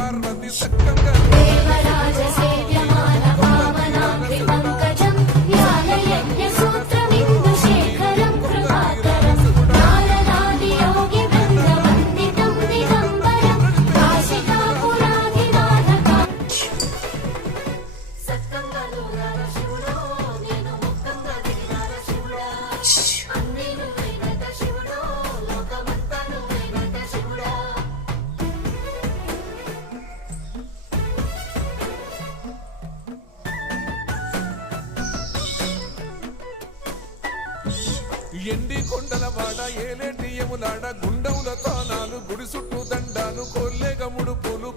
పార్వతి సక్కంగా ఎండి కొండల వాడ ఏలేటి యములాడ గుండముల తానాలు గుడి చుట్టూ దండాలు కొల్లేగముడు పూలు